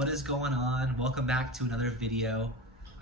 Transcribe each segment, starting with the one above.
what is going on? Welcome back to another video.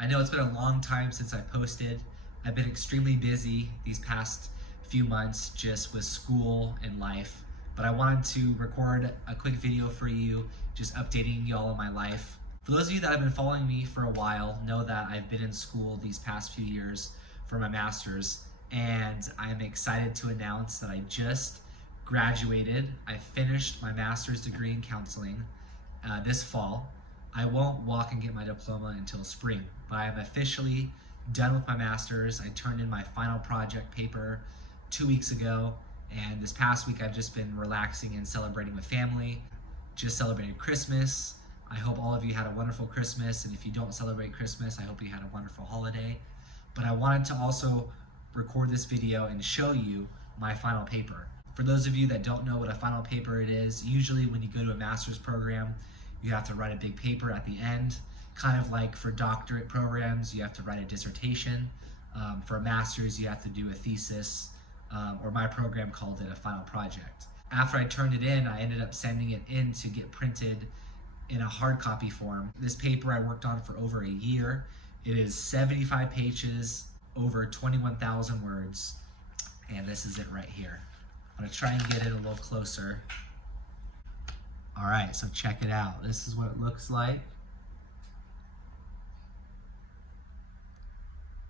I know it's been a long time since I posted. I've been extremely busy these past few months just with school and life, but I wanted to record a quick video for you, just updating y'all on my life. For those of you that have been following me for a while know that I've been in school these past few years for my master's, and I'm excited to announce that I just graduated. I finished my master's degree in counseling this fall. I won't walk and get my diploma until spring, but I am officially done with my master's. I turned in my final project paper 2 weeks ago, and this past week I've just been relaxing and celebrating with family, just celebrating Christmas. I hope all of you had a wonderful Christmas, and if you don't celebrate Christmas, I hope you had a wonderful holiday. But I wanted to also record this video and show you my final paper. For those of you that don't know what a final paper it is, usually when you go to a master's program, you have to write a big paper at the end, kind of like for doctorate programs, you have to write a dissertation. For a master's, you have to do a thesis, or my program called it a final project. After I turned it in, I ended up sending it in to get printed in a hard copy form. This paper I worked on for over a year. It is 75 pages, over 21,000 words, and this is it right here. I'm gonna try and get it a little closer. All right, so check it out. This is what it looks like.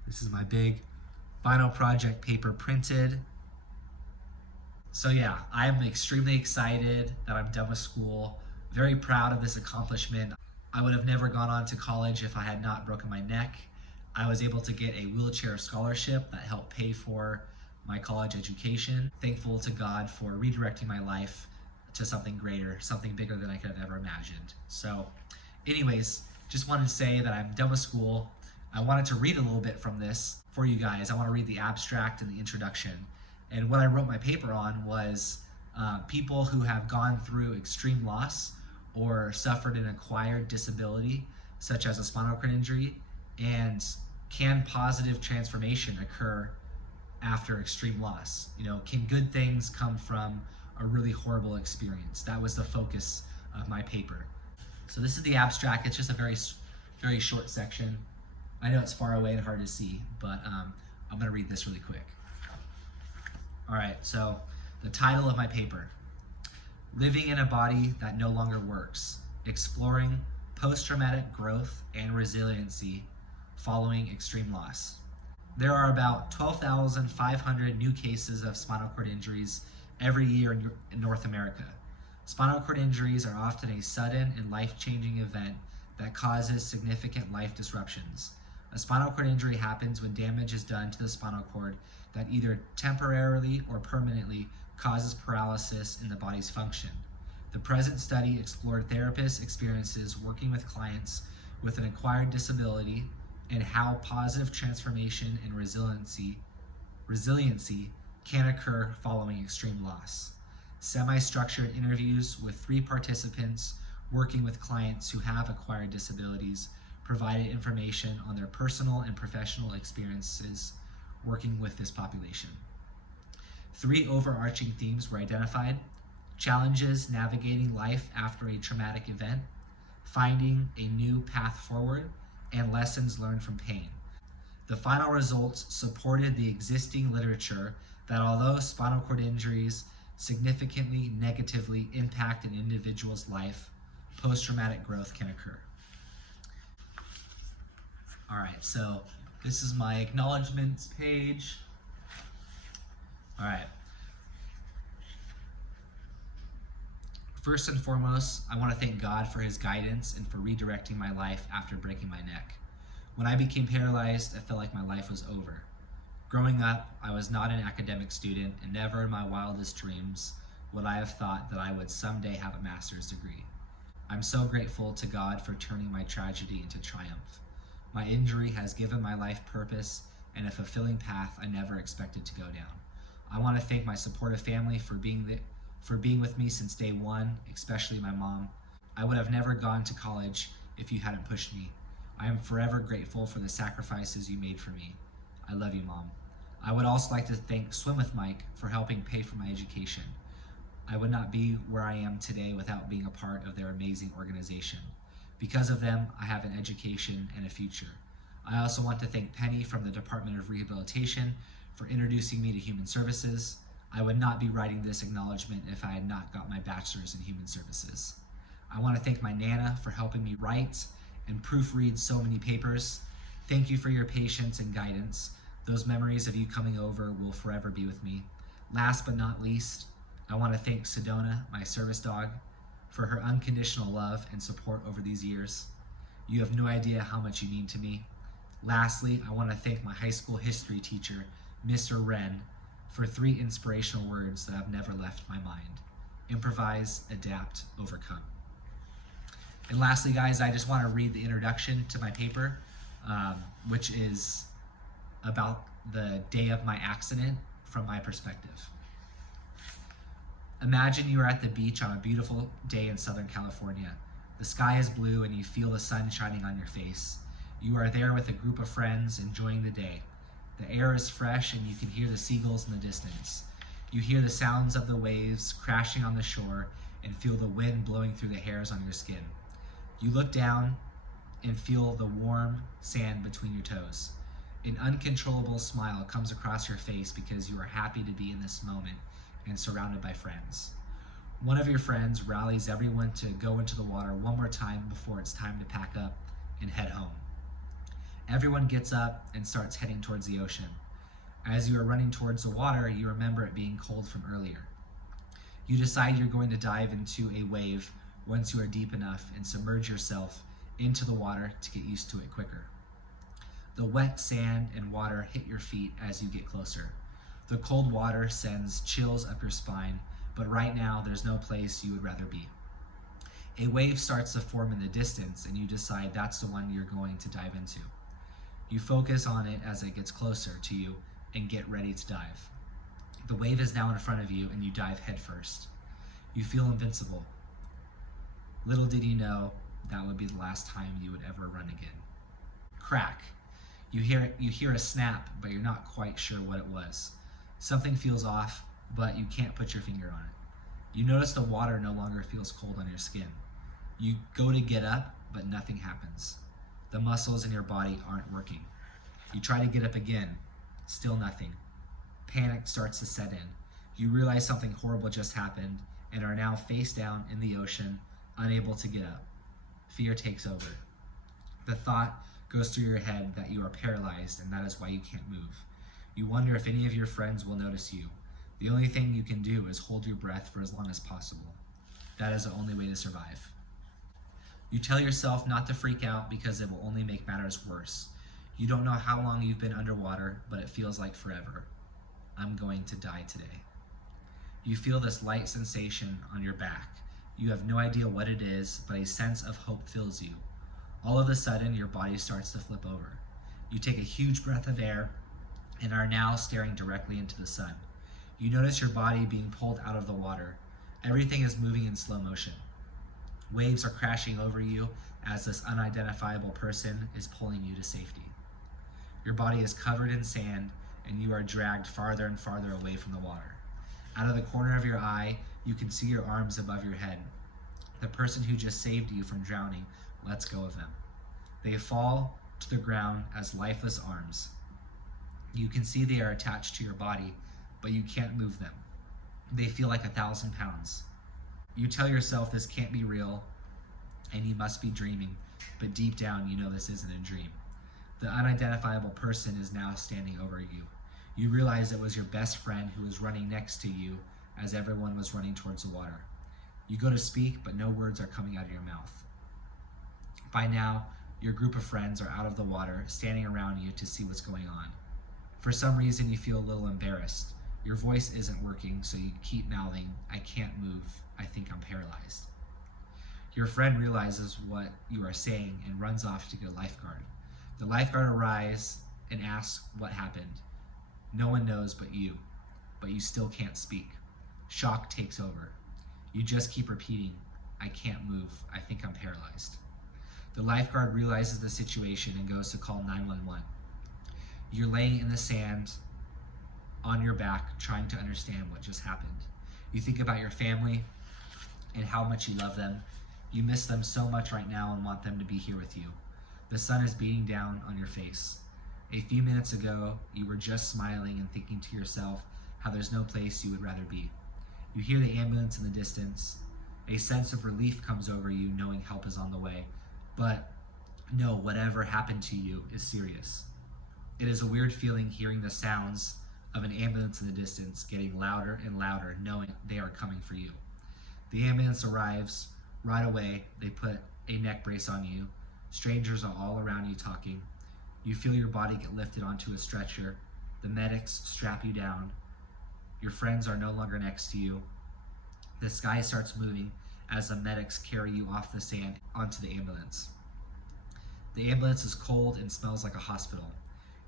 This is my big final project paper printed. So yeah, I'm extremely excited that I'm done with school. Very proud of this accomplishment. I would have never gone on to college if I had not broken my neck. I was able to get a wheelchair scholarship that helped pay for my college education. Thankful to God for redirecting my life to something greater, something bigger than I could have ever imagined. So anyways, just wanted to say that I'm done with school. I wanted to read a little bit from this for you guys. I want to read the abstract and the introduction. And what I wrote my paper on was people who have gone through extreme loss or suffered an acquired disability, such as a spinal cord injury, and can positive transformation occur after extreme loss? You know, can good things come from a really horrible experience? That was the focus of my paper. So this is the abstract. It's just a very short section. I know it's far away and hard to see, but I'm gonna read this really quick. All right, so the title of my paper: Living in a Body That No Longer Works, Exploring Post-Traumatic Growth and Resiliency Following Extreme Loss. There are about 12,500 new cases of spinal cord injuries every year in North America. Spinal cord injuries are often a sudden and life-changing event that causes significant life disruptions. A spinal cord injury happens when damage is done to the spinal cord that either temporarily or permanently causes paralysis in the body's function. The present study explored therapists' experiences working with clients with an acquired disability and how positive transformation and resiliency can occur following extreme loss. Semi-structured interviews with 3 participants working with clients who have acquired disabilities provided information on their personal and professional experiences working with this population. 3 overarching themes were identified: challenges navigating life after a traumatic event, finding a new path forward, and lessons learned from pain. The final results supported the existing literature that although spinal cord injuries significantly negatively impact an individual's life, post-traumatic growth can occur. All right, so this is my acknowledgements page. All right. First and foremost, I want to thank God for his guidance and for redirecting my life after breaking my neck. When I became paralyzed, I felt like my life was over. Growing up, I was not an academic student, and never in my wildest dreams would I have thought that I would someday have a master's degree. I'm so grateful to God for turning my tragedy into triumph. My injury has given my life purpose and a fulfilling path I never expected to go down. I want to thank my supportive family for being with me since day one, especially my mom. I would have never gone to college if you hadn't pushed me. I am forever grateful for the sacrifices you made for me. I love you, Mom. I would also like to thank Swim with Mike for helping pay for my education. I would not be where I am today without being a part of their amazing organization. Because of them, I have an education and a future. I also want to thank Penny from the Department of Rehabilitation for introducing me to Human Services. I would not be writing this acknowledgement if I had not got my bachelor's in Human Services. I want to thank my Nana for helping me write and proofread so many papers. Thank you for your patience and guidance. Those memories of you coming over will forever be with me. Last but not least, I want to thank Sedona, my service dog, for her unconditional love and support over these years. You have no idea how much you mean to me. Lastly, I want to thank my high school history teacher, Mr. Wren, for 3 inspirational words that have never left my mind: improvise, adapt, overcome. And lastly, guys, I just want to read the introduction to my paper, which is about the day of my accident from my perspective. Imagine you are at the beach on a beautiful day in Southern California. The sky is blue and you feel the sun shining on your face. You are there with a group of friends enjoying the day. The air is fresh and you can hear the seagulls in the distance. You hear the sounds of the waves crashing on the shore and feel the wind blowing through the hairs on your skin. You look down and feel the warm sand between your toes. An uncontrollable smile comes across your face because you are happy to be in this moment and surrounded by friends. One of your friends rallies everyone to go into the water one more time before it's time to pack up and head home. Everyone gets up and starts heading towards the ocean. As you are running towards the water, you remember it being cold from earlier. You decide you're going to dive into a wave once you are deep enough and submerge yourself into the water to get used to it quicker. The wet sand and water hit your feet as you get closer. The cold water sends chills up your spine, but right now there's no place you would rather be. A wave starts to form in the distance and you decide that's the one you're going to dive into. You focus on it as it gets closer to you and get ready to dive. The wave is now in front of you and you dive headfirst. You feel invincible. Little did you know that would be the last time you would ever run again. Crack. You hear a snap, but you're not quite sure what it was. Something feels off, but you can't put your finger on it. You notice the water no longer feels cold on your skin. You go to get up, but nothing happens. The muscles in your body aren't working. You try to get up again, still nothing. Panic starts to set in. You realize something horrible just happened and are now face down in the ocean, unable to get up. Fear takes over. The thought goes through your head that you are paralyzed and that is why you can't move. You wonder if any of your friends will notice you. The only thing you can do is hold your breath for as long as possible. That is the only way to survive. You tell yourself not to freak out because it will only make matters worse. You don't know how long you've been underwater, but it feels like forever. I'm going to die today. You feel this light sensation on your back. You have no idea what it is, but a sense of hope fills you. All of a sudden, your body starts to flip over. You take a huge breath of air and are now staring directly into the sun. You notice your body being pulled out of the water. Everything is moving in slow motion. Waves are crashing over you as this unidentifiable person is pulling you to safety. Your body is covered in sand and you are dragged farther and farther away from the water. Out of the corner of your eye, you can see your arms above your head. The person who just saved you from drowning lets go of them. They fall to the ground as lifeless arms. You can see they are attached to your body, but you can't move them. They feel like 1,000 pounds. You tell yourself this can't be real and you must be dreaming, but deep down you know this isn't a dream. The unidentifiable person is now standing over you. You realize it was your best friend who was running next to you as everyone was running towards the water. You go to speak, but no words are coming out of your mouth. By now, your group of friends are out of the water, standing around you to see what's going on. For some reason, you feel a little embarrassed. Your voice isn't working, so you keep mouthing, I can't move, I think I'm paralyzed. Your friend realizes what you are saying and runs off to get a lifeguard. The lifeguard arrives and asks what happened. No one knows but you still can't speak. Shock takes over. You just keep repeating, I can't move, I think I'm paralyzed. The lifeguard realizes the situation and goes to call 911. You're laying in the sand on your back trying to understand what just happened. You think about your family and how much you love them. You miss them so much right now and want them to be here with you. The sun is beating down on your face. A few minutes ago, you were just smiling and thinking to yourself how there's no place you would rather be. You hear the ambulance in the distance. A sense of relief comes over you, knowing help is on the way. But no, whatever happened to you is serious. It is a weird feeling hearing the sounds of an ambulance in the distance getting louder and louder, knowing they are coming for you. The ambulance arrives. Right away, they put a neck brace on you. Strangers are all around you talking. You feel your body get lifted onto a stretcher. The medics strap you down. Your friends are no longer next to you. The sky starts moving as the medics carry you off the sand onto the ambulance. The ambulance is cold and smells like a hospital.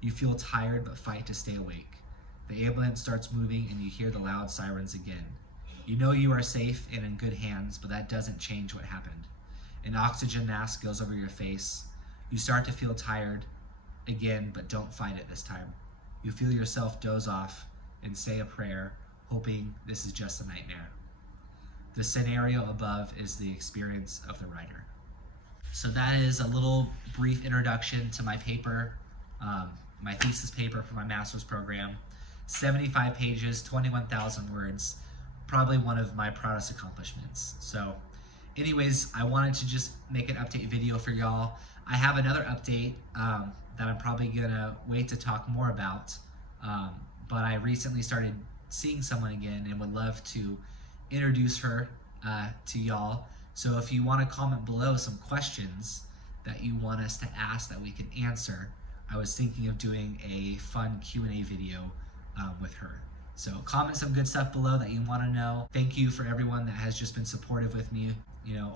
You feel tired but fight to stay awake. The ambulance starts moving and you hear the loud sirens again. You know you are safe and in good hands, but that doesn't change what happened. An oxygen mask goes over your face. You start to feel tired again, but don't fight it this time. You feel yourself doze off and say a prayer, hoping this is just a nightmare. The scenario above is the experience of the writer. So that is a little brief introduction to my paper, my thesis paper for my master's program. 75 pages, 21,000 words, probably one of my proudest accomplishments. So anyways, I wanted to just make an update video for y'all. I have another update that I'm probably gonna wait to talk more about, but I recently started seeing someone again and would love to introduce her to y'all. So if you want to comment below some questions that you want us to ask that we can answer, I was thinking of doing a fun Q&A video with her. So comment some good stuff below that you want to know. Thank you for everyone that has just been supportive with me,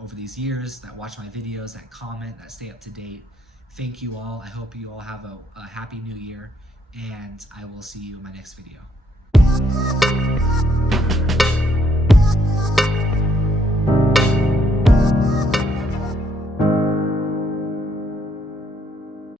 over these years, that watch my videos, that comment, that stay up to date. Thank you all. I hope you all have a happy new year, and I will see you in my next video.